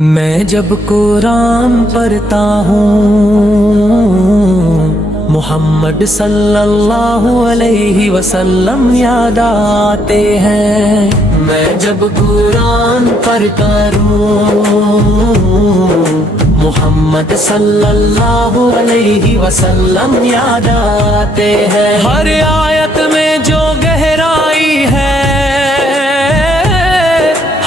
میں جب قرآن پڑھتا ہوں محمد صلی اللہ علیہ وسلم یاد آتے ہیں۔ میں جب قرآن پڑھتا ہوں محمد صلی اللہ علیہ وسلم یاد آتے ہیں۔ ہر آیت میں جو گہرائی ہے،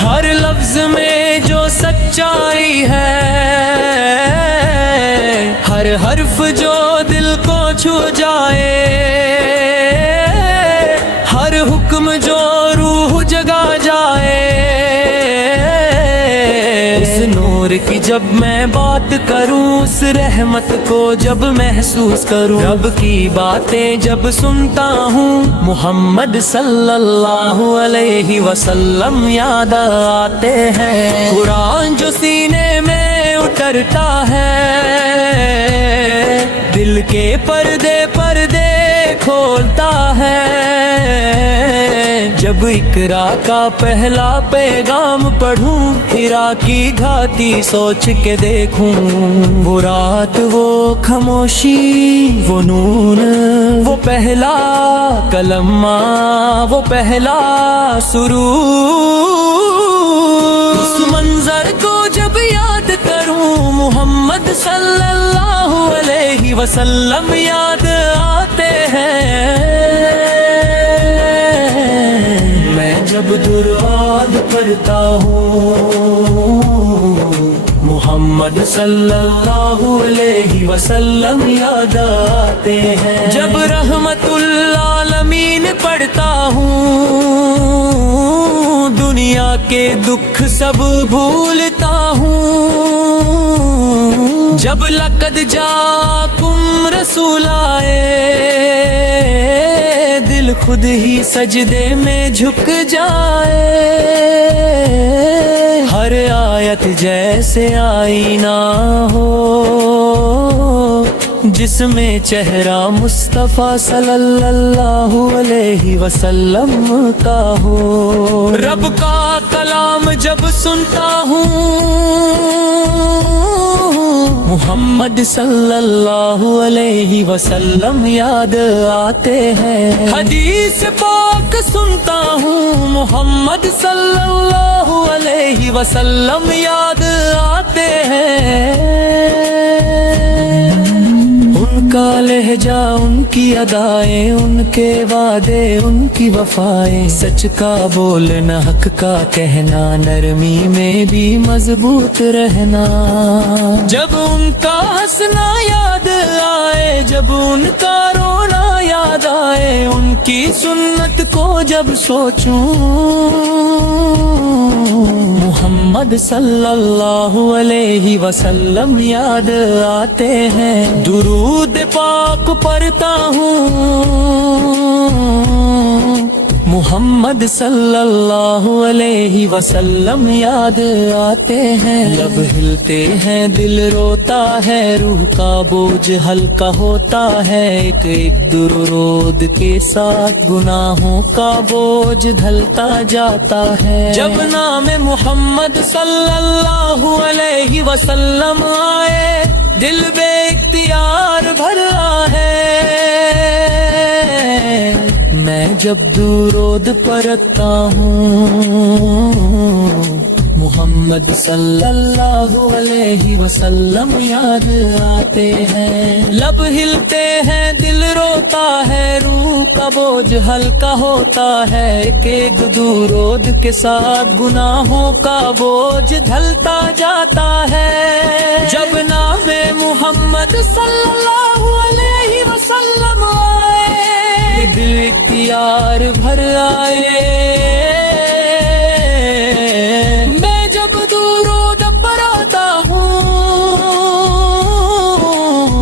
ہر لفظ میں جو سچائی ہے، ہر حرف جو دل کو چھو جائے، ہر حکم جو روح جگا جائے، اس نور کی جب میں بات کروں، اس رحمت کو جب محسوس کروں، رب کی باتیں جب سنتا ہوں محمد صلی اللہ علیہ وسلم یاد آتے ہیں۔ قرآن جو سینے میں اترتا ہے، دل کے پردے کھولتا ہے، جب اقرا کا پہلا پیغام پڑھوں، ہیرا کی گھاٹی سوچ کے دیکھوں، وہ رات وہ خاموشی وہ نون، وہ پہلا کلمہ وہ پہلا سرور، اس منظر کو جب یاد کروں محمد صلی اللہ علیہ وسلم یاد آتے ہیں۔ میں جب درود پڑھتا ہوں محمد صلی اللہ علیہ وسلم یاد آتے ہیں۔ جب رحمت العالمین پڑھتا ہوں دنیا کے دکھ سب بھولتا ہوں، جب لقد جاکم رسول آئے، دل خود ہی سجدے میں جھک جائے، ہر آیت جیسے آئینہ ہو جس میں چہرہ مصطفیٰ صلی اللہ علیہ وسلم کا ہو، رب کا کلام جب سنتا ہوں محمد صلی اللہ علیہ وسلم یاد آتے ہیں۔ حدیث پاک سنتا ہوں محمد صلی اللہ علیہ وسلم یاد آتے ہیں۔ ان کا لہجہ، ان کی ادائیں، ان کے وعدے، ان کی وفائیں، سچ کا بولنا، حق کا کہنا، نرمی میں بھی مضبوط رہنا، جب ان کا ہنسنا یاد آئے، جب ان کا رونا یاد آئے، ان کی سنت کو جب سوچوں محمد صلی اللہ علیہ وسلم یاد آتے ہیں۔ درود پاک پڑھتا ہوں محمد صلی اللہ علیہ وسلم یاد آتے ہیں۔ لب ہلتے ہیں، دل روتا ہے، روح کا بوجھ ہلکا ہوتا ہے، ایک ایک درود کے ساتھ گناہوں کا بوجھ ڈھلتا جاتا ہے، جب نام محمد صلی اللہ علیہ وسلم آئے، دل بے اختیار بھرا ہے۔ میں جب درود پڑھتا ہوں محمد صلی اللہ علیہ وسلم یاد آتے ہیں۔ لب ہلتے ہیں، دل روتا ہے، روح کا بوجھ ہلکا ہوتا ہے، ایک ایک درود کے ساتھ گناہوں کا بوجھ ڈھلتا جاتا ہے، جب نام محمد صلی اللہ علیہ وسلم آئے، دل اختیار بھر آئے۔ میں جب درود پڑھتا ہوں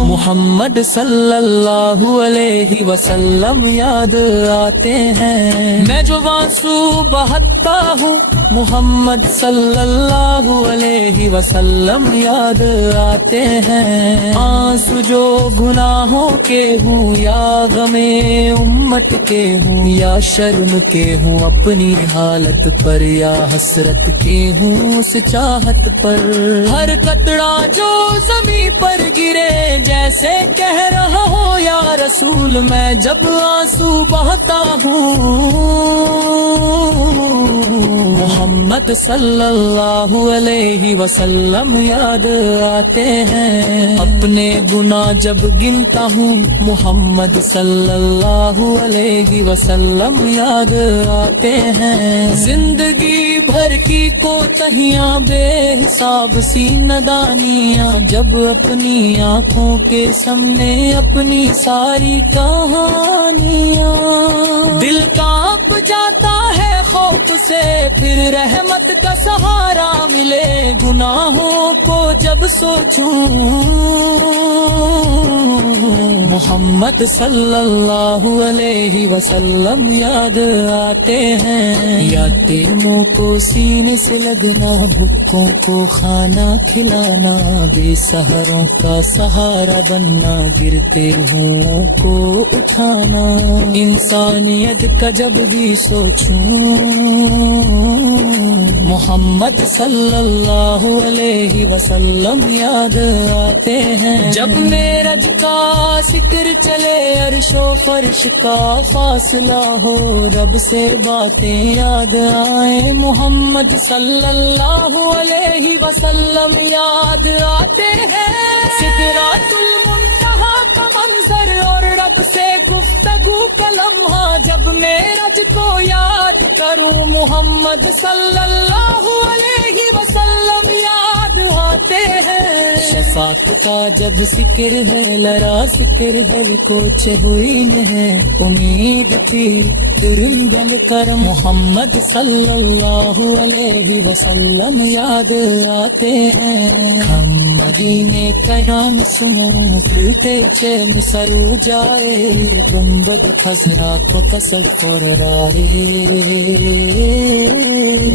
محمد صلی اللہ علیہ وسلم یاد آتے ہیں۔ میں جو آنسو بہاتا ہوں محمد صلی اللہ علیہ وسلم یاد آتے ہیں. آنسو جو گناہوں کے ہوں یا غم امت کے ہوں یا شرم کے ہوں اپنی حالت پر یا حسرت کے ہوں اس چاہت پر. ہر قطرہ جو زمین پر گرے جیسے کہہ رہا ہو یا رسول میں جب آنسو بہتا ہوں. محمد صلی اللہ علیہ وسلم یاد آتے ہیں. اپنے گناہ جب گنتا ہوں محمد صلی اللہ علیہ وسلم یاد آتے ہیں. زندگی بھر کی کوتاہیاں بے حساب سی نادانیاں جب اپنی آنکھوں کے سامنے اپنی ساری کہانیاں. دل کانپ جاتا ہے خوف سے پھر رحمت کا سہارا ملے. گناہوں کو جب سوچوں محمد صلی اللہ علیہ وسلم یاد آتے ہیں. یا تیموں کو سینے سے لگنا بھوکوں کو کھانا کھلانا بے سہاروں کا سہارا بننا گرتے ہوں کو اٹھانا. انسانیت کا جب بھی سوچوں محمد صلی اللہ علیہ وسلم یاد آتے ہیں. جب معراج کا ذکر چلے عرش و فرش کا فاصلہ ہو رب سے باتیں یاد آئیں محمد صلی اللہ علیہ وسلم یاد آتے ہیں. سدرۃ المنتہا کا منظر اور رب سے گفتگو کا لمحہ جب معراج کو یاد کروں محمد صلی اللہ علیہ وسلم یاد آتے ہیں. شفاعت کا جب ذکر ہے لرا ذکر ہے کچھ ہوئی نہیں امید تھی ترنگل کر محمد صلی اللہ علیہ وسلم یاد آتے ہیں. ہم مدینے کا نام سنوں پھرتے چین سرو جائے گنبد خضرا کو تصور رائے.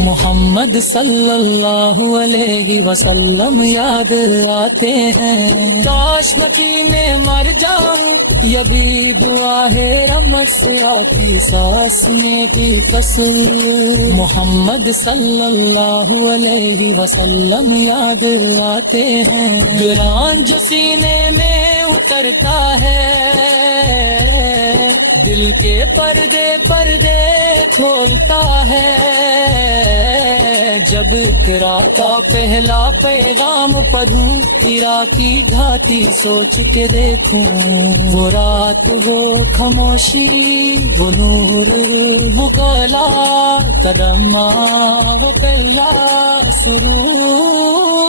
محمد صلی اللہ علیہ وسلم یاد آتے ہیں. کاش مدینے مر جاؤں یہ بھی دعا ہے رحمت سے آتی سانس میں بھی قصر. محمد صلی اللہ علیہ وسلم یاد آتے ہیں. گران جو سینے میں اترتا ہے دل کے پردے پردے کھولتا ہے. جب اقرا کا پہلا پیغام پڑھوں اقرا کی گھاٹی سوچ کے دیکھوں وہ رات وہ خاموشی وہ نور وہ کالا قدم وہ پہلا سرور.